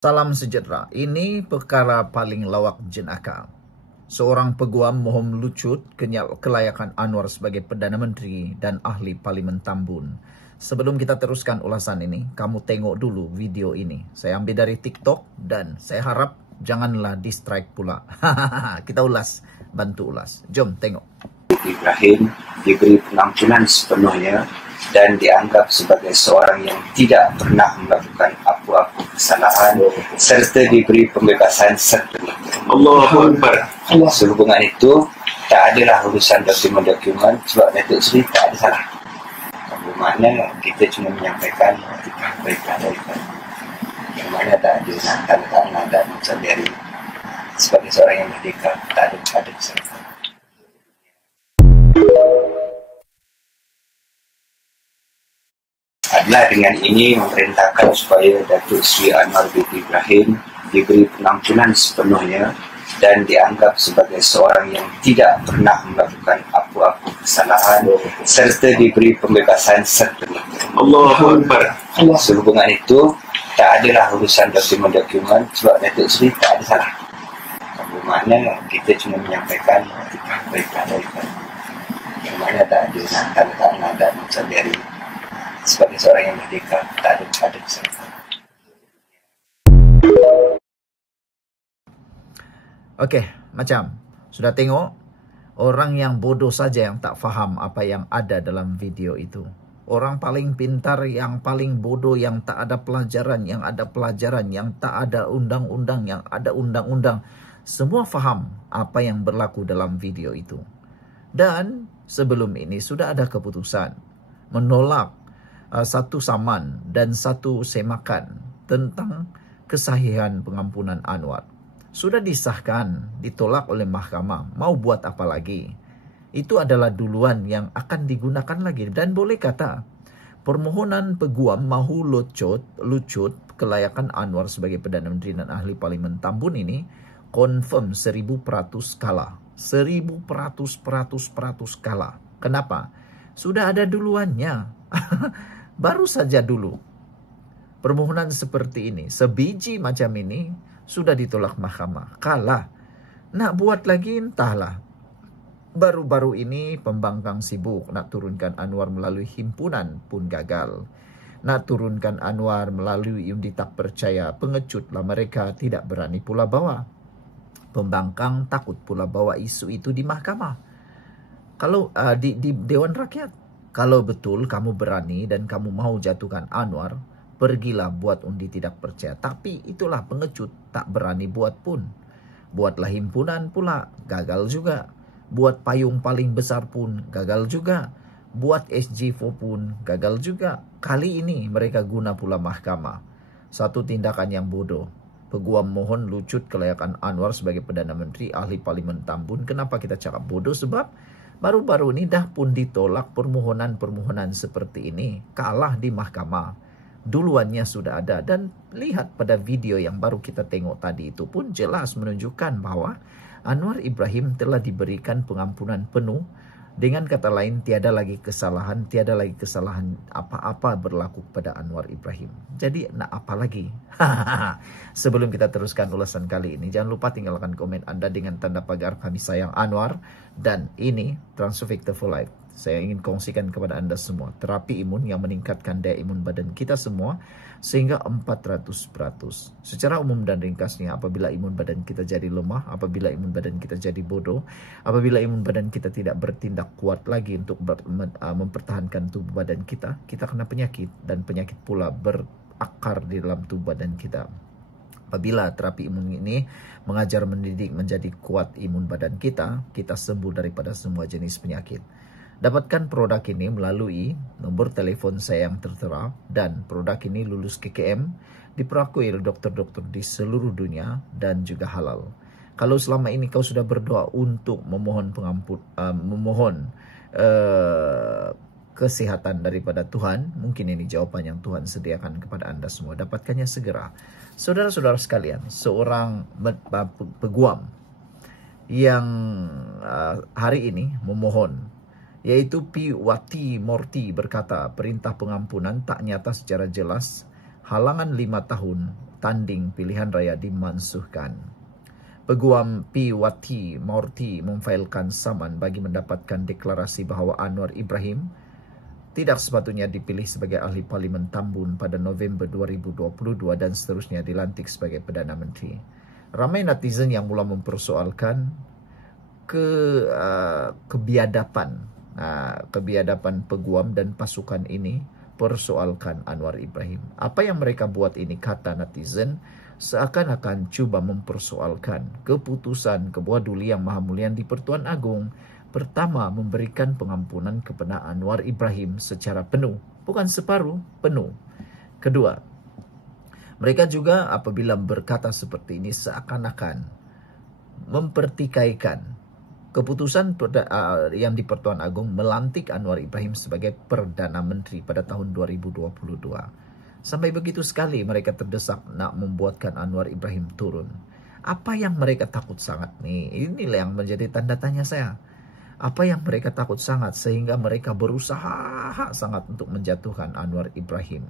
Salam sejahtera. Ini perkara paling lawak jenaka. Seorang peguam mohon melucut kelayakan Anwar sebagai Perdana Menteri dan ahli Parlimen Tambun. Sebelum kita teruskan ulasan ini, kamu tengok dulu video ini. Saya ambil dari TikTok dan saya harap janganlah distrike pula. Kita ulas, bantu ulas. Jom tengok. Ibrahim diberi pengampunan sepenuhnya dan dianggap sebagai seorang yang tidak pernah melakukan apa-apa kesalahan serta diberi pembebasan sepenuhnya. Allahu Akbar. Sehubungan itu tak adalah urusan dokumen-dokumen sebab Datuk Seri tak ada salah. Bagaimana kita cuma menyampaikan kebaikan daripada yang mana tak ada tanda-tanda dan macam dari sebagai seorang yang merdeka tak ada kesalahan. Adalah dengan ini memerintahkan supaya Datuk Seri Anwar bin Ibrahim diberi pengampunan sepenuhnya dan dianggap sebagai seorang yang tidak pernah melakukan apa-apa kesalahan serta diberi pembebasan sepenuhnya. Allahu Akbar. Sehubungan itu tak adalah urusan dokumen-dokumen sebab Datuk Seri tak ada salah. Bagaimana kita cuma menyampaikan kebaikan daripada yang mana tak ada tanda-tanda dan macam dari sebagai seorang yang merdeka tak ada kesalahan. Okey, macam sudah tengok, orang yang bodoh saja yang tak faham apa yang ada dalam video itu. Orang paling pintar, yang paling bodoh, yang tak ada pelajaran, yang ada pelajaran, yang tak ada undang-undang, yang ada undang-undang, semua faham apa yang berlaku dalam video itu. Dan sebelum ini sudah ada keputusan menolak satu saman dan satu semakan tentang kesahihan pengampunan Anwar. Sudah disahkan, ditolak oleh mahkamah. Mau buat apa lagi? Itu adalah duluan yang akan digunakan lagi. Dan boleh kata, permohonan peguam mahu lucut kelayakan Anwar sebagai Perdana Menteri dan ahli Parlimen Tambun ini confirm 1000% kalah. 1000% kalah. Kenapa? Sudah ada duluannya. Baru saja dulu permohonan seperti ini, sebiji macam ini, sudah ditolak mahkamah, kalah. Nak buat lagi entahlah. Baru-baru ini pembangkang sibuk nak turunkan Anwar melalui himpunan pun gagal. Nak turunkan Anwar melalui undi tak percaya, pengecutlah mereka, tidak berani pula bawa. Pembangkang takut pula bawa isu itu di mahkamah. Kalau di Dewan Rakyat, kalau betul kamu berani dan kamu mau jatuhkan Anwar, pergilah buat undi tidak percaya. Tapi itulah pengecut, tak berani buat pun. Buatlah himpunan pula, gagal juga. Buat payung paling besar pun, gagal juga. Buat SG4 pun, gagal juga. Kali ini mereka guna pula mahkamah. Satu tindakan yang bodoh. Peguam mohon lucut kelayakan Anwar sebagai Perdana Menteri ahli Parlimen Tambun. Kenapa kita cakap bodoh? Sebab baru-baru ini dah pun ditolak permohonan-permohonan seperti ini. Kalah di mahkamah. Duluannya sudah ada. Dan lihat pada video yang baru kita tengok tadi itu pun jelas menunjukkan bahawa Anwar Ibrahim telah diberikan pengampunan penuh. Dengan kata lain, tiada lagi kesalahan apa-apa berlaku kepada Anwar Ibrahim. Jadi nak apa lagi? Sebelum kita teruskan ulasan kali ini, jangan lupa tinggalkan komen anda dengan tanda pagar kami sayang Anwar. Dan ini Transovictor for Life. Saya ingin kongsikan kepada anda semua terapi imun yang meningkatkan daya imun badan kita semua sehingga 400%. Secara umum dan ringkasnya, apabila imun badan kita jadi lemah, apabila imun badan kita jadi bodoh, apabila imun badan kita tidak bertindak kuat lagi untuk mempertahankan tubuh badan kita, kita kena penyakit dan penyakit pula berakar di dalam tubuh badan kita. Apabila terapi imun ini mengajar mendidik menjadi kuat imun badan kita, kita sembuh daripada semua jenis penyakit. Dapatkan produk ini melalui nombor telefon saya yang tertera, dan produk ini lulus KKM, diperakui oleh dokter-dokter di seluruh dunia dan juga halal. Kalau selama ini kau sudah berdoa untuk memohon kesehatan daripada Tuhan, mungkin ini jawapan yang Tuhan sediakan kepada anda semua. Dapatkannya segera. Saudara-saudara sekalian, seorang peguam yang hari ini memohon, yaitu P. Wati Morti berkata, perintah pengampunan tak nyata secara jelas, halangan 5 tahun tanding pilihan raya dimansuhkan. Peguam P. Wati Maurti memfailkan saman bagi mendapatkan deklarasi bahawa Anwar Ibrahim tidak sepatutnya dipilih sebagai ahli Parlimen Tambun pada November 2022 dan seterusnya dilantik sebagai Perdana Menteri. Ramai netizen yang mula mempersoalkan kebiadapan peguam dan pasukan ini persoalkan Anwar Ibrahim. Apa yang mereka buat ini, kata netizen, seakan-akan cuba mempersoalkan keputusan Ketua Duli Yang Maha Mulia di Pertuan Agong. Pertama, memberikan pengampunan kepada Anwar Ibrahim secara penuh, bukan separuh, penuh. Kedua, mereka juga apabila berkata seperti ini seakan-akan mempertikaikan keputusan yang di Pertuan Agong melantik Anwar Ibrahim sebagai Perdana Menteri pada tahun 2022. Sampai begitu sekali mereka terdesak nak membuatkan Anwar Ibrahim turun. Apa yang mereka takut sangat nih? Inilah yang menjadi tanda tanya saya. Apa yang mereka takut sangat sehingga mereka berusaha sangat untuk menjatuhkan Anwar Ibrahim?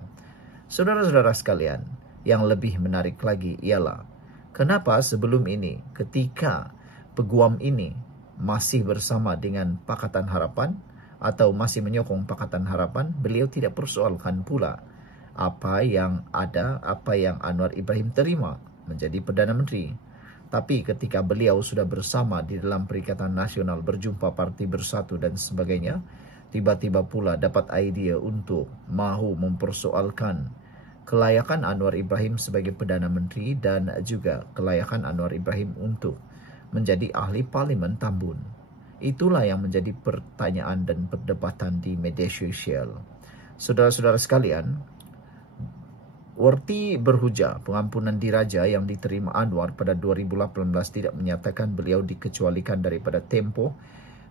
Saudara-saudara sekalian, yang lebih menarik lagi ialah kenapa sebelum ini ketika peguam ini masih bersama dengan Pakatan Harapan atau masih menyokong Pakatan Harapan, beliau tidak persoalkan pula apa yang Anwar Ibrahim terima menjadi Perdana Menteri. Tapi ketika beliau sudah bersama di dalam Perikatan Nasional, berjumpa Parti Bersatu dan sebagainya, tiba-tiba pula dapat idea untuk mahu mempersoalkan kelayakan Anwar Ibrahim sebagai Perdana Menteri dan juga kelayakan Anwar Ibrahim untuk menjadi ahli Parlimen Tambun. Itulah yang menjadi pertanyaan dan perdebatan di media sosial. Saudara-saudara sekalian, Warti berhujah pengampunan diraja yang diterima Anwar pada 2018 tidak menyatakan beliau dikecualikan daripada tempoh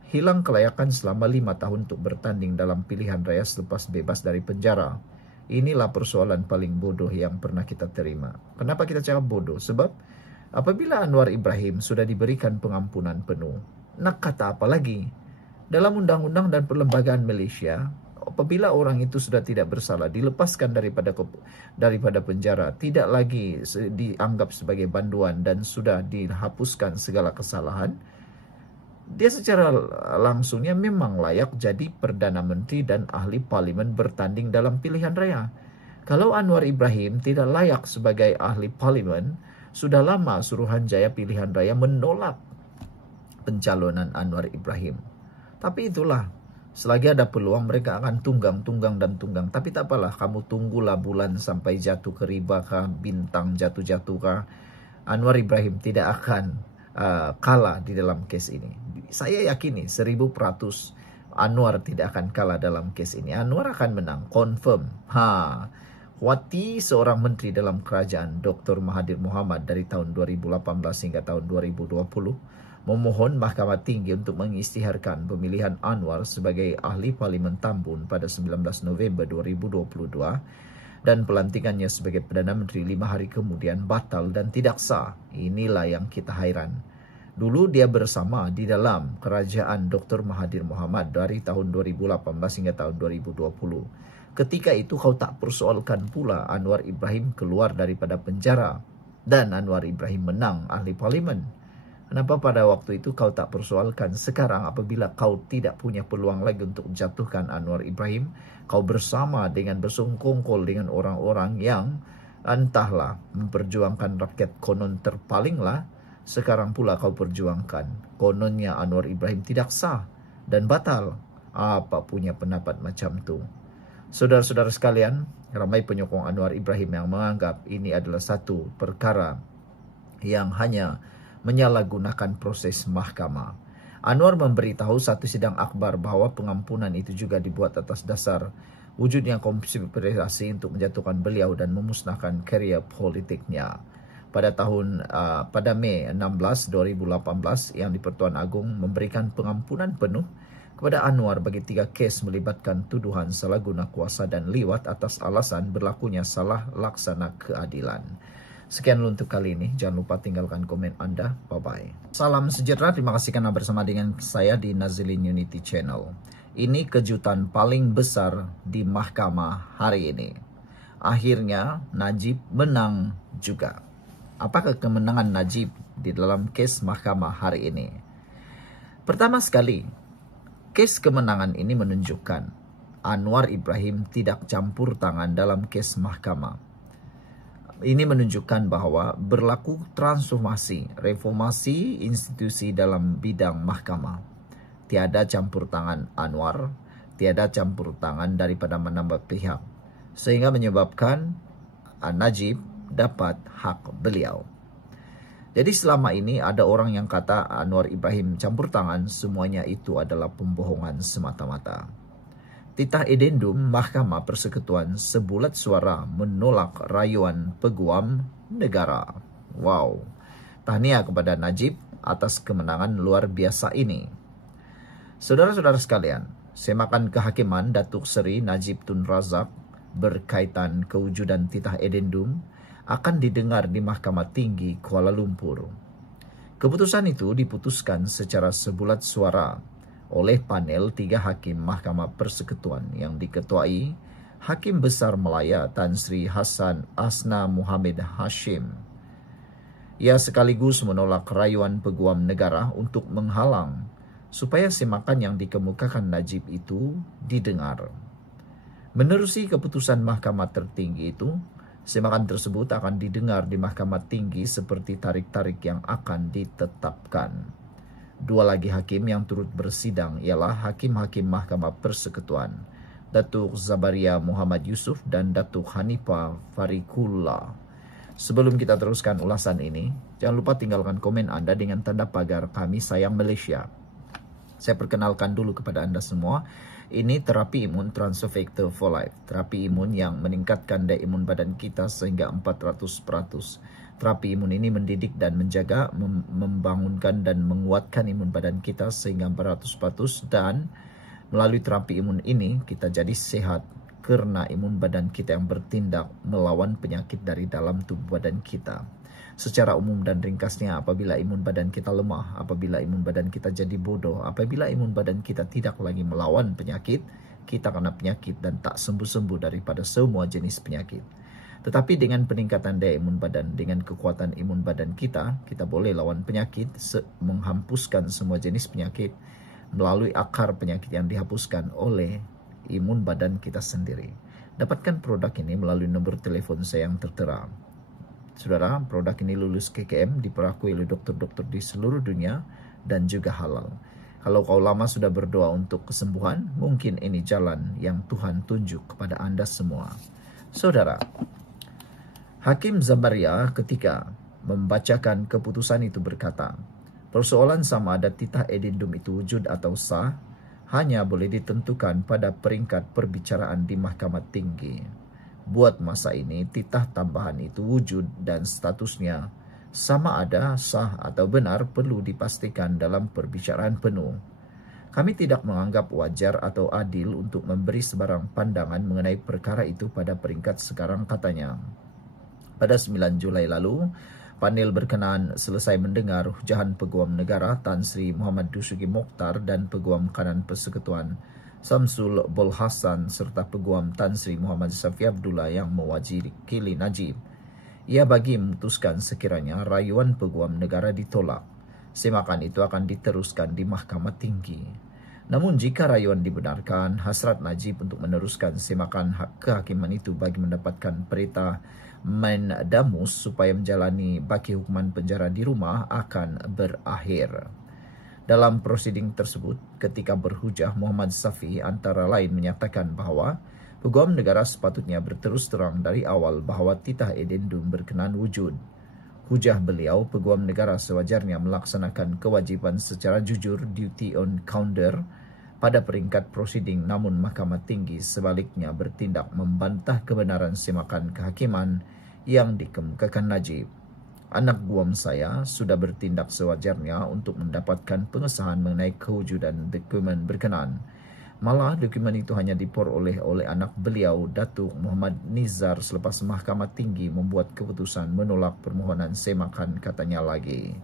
hilang kelayakan selama 5 tahun untuk bertanding dalam pilihan raya selepas bebas dari penjara. Inilah persoalan paling bodoh yang pernah kita terima. Kenapa kita cakap bodoh? Sebab apabila Anwar Ibrahim sudah diberikan pengampunan penuh, nak kata apa lagi? Dalam undang-undang dan perlembagaan Malaysia, apabila orang itu sudah tidak bersalah, dilepaskan daripada penjara, tidak lagi dianggap sebagai banduan dan sudah dihapuskan segala kesalahan, dia secara langsungnya memang layak jadi Perdana Menteri dan ahli Parlimen bertanding dalam pilihan raya. Kalau Anwar Ibrahim tidak layak sebagai ahli Parlimen, sudah lama Suruhanjaya Pilihan Raya menolak pencalonan Anwar Ibrahim. Tapi itulah, selagi ada peluang mereka akan tunggang. Tapi tak apalah, kamu tunggulah bulan sampai jatuh ke riba kah, bintang jatuh-jatuh kah. Anwar Ibrahim tidak akan kalah di dalam kes ini. Saya yakini 1000% Anwar tidak akan kalah dalam kes ini. Anwar akan menang, confirm. Wati seorang menteri dalam kerajaan Dr. Mahathir Mohamad dari tahun 2018 hingga tahun 2020 memohon Mahkamah Tinggi untuk mengisytiharkan pemilihan Anwar sebagai ahli Parlimen Tambun pada 19 November 2022 dan pelantikannya sebagai Perdana Menteri 5 hari kemudian batal dan tidak sah. Inilah yang kita hairan. Dulu dia bersama di dalam kerajaan Dr. Mahathir Mohamad dari tahun 2018 hingga tahun 2020. Ketika itu kau tak persoalkan pula Anwar Ibrahim keluar daripada penjara dan Anwar Ibrahim menang ahli Parlimen. Kenapa pada waktu itu kau tak persoalkan? Sekarang apabila kau tidak punya peluang lagi untuk jatuhkan Anwar Ibrahim, kau bersama dengan bersungkongkol dengan orang-orang yang entahlah memperjuangkan rakyat konon terpalinglah. Sekarang pula kau perjuangkan kononnya Anwar Ibrahim tidak sah dan batal. Apa punya pendapat macam tu? Saudara-saudara sekalian, ramai penyokong Anwar Ibrahim yang menganggap ini adalah satu perkara yang hanya menyalahgunakan proses mahkamah. Anwar memberitahu satu sidang akhbar bahawa pengampunan itu juga dibuat atas dasar wujudnya konspirasi untuk menjatuhkan beliau dan memusnahkan karier politiknya. Pada Mei 16, 2018 yang di Pertuan Agong memberikan pengampunan penuh kepada Anwar bagi 3 kes melibatkan tuduhan salah guna kuasa dan liwat atas alasan berlakunya salah laksana keadilan. Sekian dulu untuk kali ini. Jangan lupa tinggalkan komen Anda. Bye-bye. Salam sejahtera. Terima kasih karena bersama dengan saya di Nazilin Unity Channel. Ini kejutan paling besar di mahkamah hari ini. Akhirnya Najib menang juga. Apakah kemenangan Najib di dalam kes mahkamah hari ini? Pertama sekali, kes kemenangan ini menunjukkan Anwar Ibrahim tidak campur tangan dalam kes mahkamah. Ini menunjukkan bahwa berlaku transformasi, reformasi institusi dalam bidang mahkamah. Tiada campur tangan Anwar, tiada campur tangan daripada menambah pihak, sehingga menyebabkan Najib dapat hak beliau. Jadi selama ini ada orang yang kata Anwar Ibrahim campur tangan, semuanya itu adalah pembohongan semata-mata. Titah edendum Mahkamah Persekutuan sebulat suara menolak rayuan peguam negara. Wow. Tahniah kepada Najib atas kemenangan luar biasa ini. Saudara-saudara sekalian, semakan kehakiman Datuk Seri Najib Tun Razak berkaitan kewujudan titah edendum akan didengar di Mahkamah Tinggi Kuala Lumpur. Keputusan itu diputuskan secara sebulat suara oleh panel 3 hakim Mahkamah Persekutuan yang diketuai Hakim Besar Melaya Tan Sri Hassan Asna Muhammad Hashim. Ia sekaligus menolak rayuan peguam negara untuk menghalang supaya semakan yang dikemukakan Najib itu didengar. Menerusi keputusan Mahkamah Tertinggi itu, semakan tersebut akan didengar di Mahkamah Tinggi seperti tarik-tarik yang akan ditetapkan. 2 lagi hakim yang turut bersidang ialah hakim-hakim Mahkamah Persekutuan, Datuk Zabaria Muhammad Yusuf dan Datuk Hanifah Farikullah. Sebelum kita teruskan ulasan ini, jangan lupa tinggalkan komen Anda dengan tanda pagar Kami Sayang Malaysia. Saya perkenalkan dulu kepada Anda semua, ini terapi imun Transfer Factor for Life. Terapi imun yang meningkatkan daya imun badan kita sehingga 400%. Terapi imun ini mendidik dan menjaga, membangunkan dan menguatkan imun badan kita sehingga 400%, dan melalui terapi imun ini kita jadi sehat karena imun badan kita yang bertindak melawan penyakit dari dalam tubuh badan kita. Secara umum dan ringkasnya, apabila imun badan kita lemah, apabila imun badan kita jadi bodoh, apabila imun badan kita tidak lagi melawan penyakit, kita kena penyakit dan tak sembuh-sembuh daripada semua jenis penyakit. Tetapi dengan peningkatan daya imun badan, dengan kekuatan imun badan kita boleh lawan penyakit, menghapuskan semua jenis penyakit melalui akar penyakit yang dihapuskan oleh imun badan kita sendiri. Dapatkan produk ini melalui nombor telefon saya yang tertera. Saudara, produk ini lulus KKM, diperakui oleh dokter-dokter di seluruh dunia dan juga halal. Kalau kau lama sudah berdoa untuk kesembuhan, mungkin ini jalan yang Tuhan tunjuk kepada Anda semua. Saudara, Hakim Zabaria ketika membacakan keputusan itu berkata, persoalan sama ada titah edendum itu wujud atau sah hanya boleh ditentukan pada peringkat perbicaraan di Mahkamah Tinggi. Buat masa ini, titah tambahan itu wujud dan statusnya sama ada sah atau benar perlu dipastikan dalam perbicaraan penuh. Kami tidak menganggap wajar atau adil untuk memberi sebarang pandangan mengenai perkara itu pada peringkat sekarang, katanya. Pada 9 Julai lalu, panel berkenaan selesai mendengar hujahan Peguam Negara Tan Sri Muhammad Dusuki Mokhtar dan Peguam Kanan Persekutuan Samsul Bol Hassan serta Peguam Tan Sri Muhammad Safi Abdullah yang mewakili Najib. Ia bagi memutuskan sekiranya rayuan Peguam Negara ditolak, semakan itu akan diteruskan di Mahkamah Tinggi. Namun jika rayuan dibenarkan, hasrat Najib untuk meneruskan semakan hak kehakiman itu bagi mendapatkan perintah mendamus supaya menjalani baki hukuman penjara di rumah akan berakhir. Dalam prosiding tersebut, ketika berhujah, Muhammad Safi antara lain menyatakan bahawa Peguam Negara sepatutnya berterus terang dari awal bahawa titah edendum berkenaan wujud. Hujah beliau, Peguam Negara sewajarnya melaksanakan kewajiban secara jujur duty on counter pada peringkat prosiding, namun Mahkamah Tinggi sebaliknya bertindak membantah kebenaran semakan kehakiman yang dikemukakan Najib. Anak guam saya sudah bertindak sewajarnya untuk mendapatkan pengesahan mengenai kewujudan dokumen berkenaan. Malah dokumen itu hanya diperoleh oleh anak beliau, Datuk Muhammad Nizar, selepas Mahkamah Tinggi membuat keputusan menolak permohonan semakan, katanya lagi.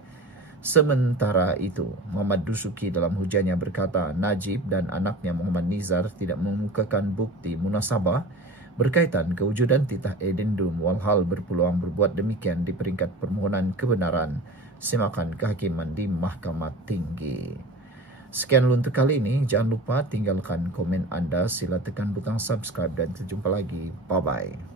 Sementara itu, Muhammad Dusuki dalam hujahnya berkata Najib dan anaknya Muhammad Nizar tidak mengemukakan bukti munasabah berkaitan kewujudan titah edendum walhal berpeluang berbuat demikian di peringkat permohonan kebenaran semakan kehakiman di Mahkamah Tinggi. Sekian dulu untuk kali ini. Jangan lupa tinggalkan komen anda, sila tekan butang subscribe dan kita jumpa lagi. Bye-bye.